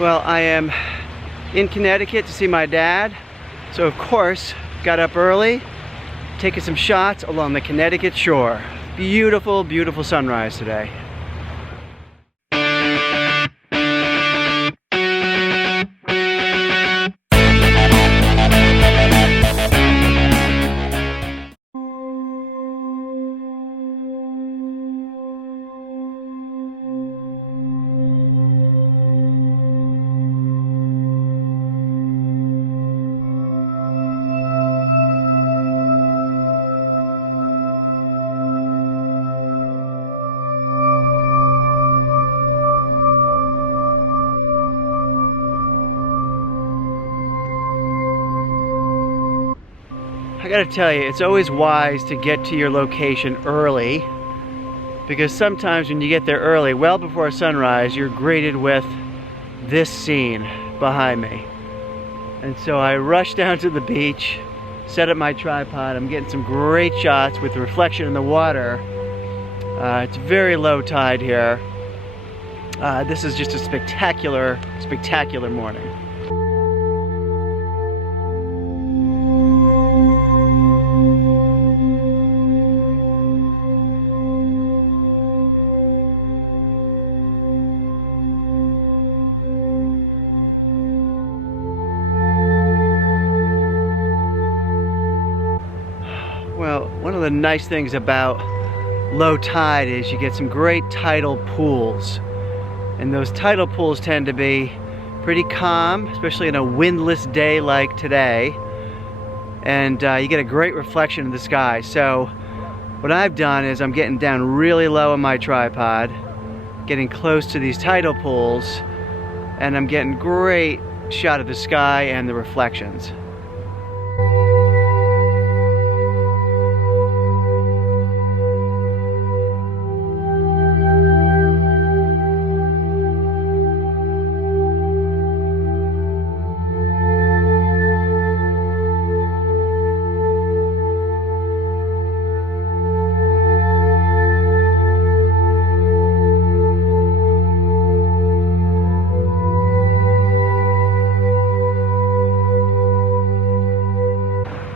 Well, I am in Connecticut to see my dad, so of course got up early, taking some shots along the Connecticut shore. Beautiful, beautiful sunrise today. I gotta tell you, it's always wise to get to your location early, because sometimes when you get there early, well before sunrise, you're greeted with this scene behind me. And so I rushed down to the beach, set up my tripod. I'm getting some great shots with the reflection in the water. It's very low tide here. This is just a spectacular, spectacular morning. Well, one of the nice things about low tide is you get some great tidal pools. And those tidal pools tend to be pretty calm, especially in a windless day like today. And you get a great reflection in the sky. So what I've done is I'm getting down really low on my tripod, getting close to these tidal pools, and I'm getting great shot of the sky and the reflections.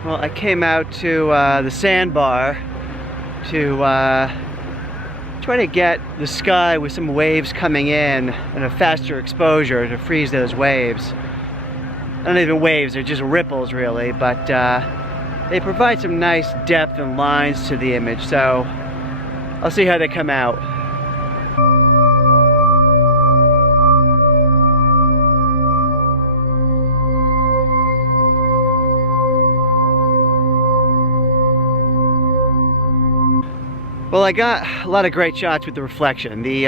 Well, I came out to the sandbar to try to get the sky with some waves coming in and a faster exposure to freeze those waves. Not even waves, they're just ripples really, but they provide some nice depth and lines to the image, so I'll see how they come out. Well, I got a lot of great shots with the reflection. The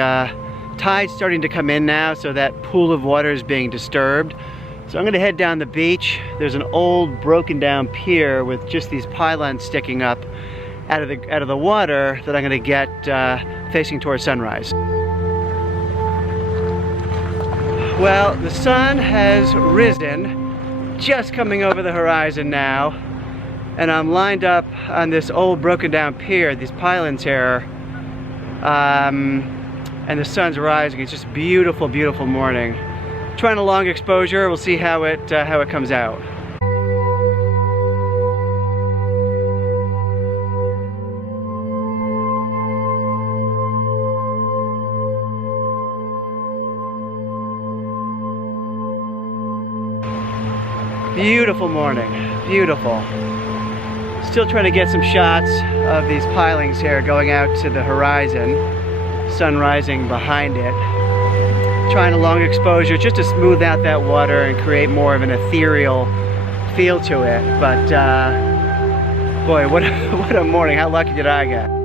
tide's starting to come in now, so that pool of water is being disturbed. So I'm gonna head down the beach. There's an old broken down pier with just these pylons sticking up out of the water that I'm gonna get facing towards sunrise. Well, the sun has risen, just coming over the horizon now. And I'm lined up on this old broken down pier, these pylons here, and the sun's rising. It's just a beautiful, beautiful morning. Trying a long exposure, we'll see how it comes out. Beautiful morning, beautiful. Still trying to get some shots of these pilings here going out to the horizon, sun rising behind it. Trying a long exposure just to smooth out that water and create more of an ethereal feel to it. But boy, what a morning. How lucky did I get?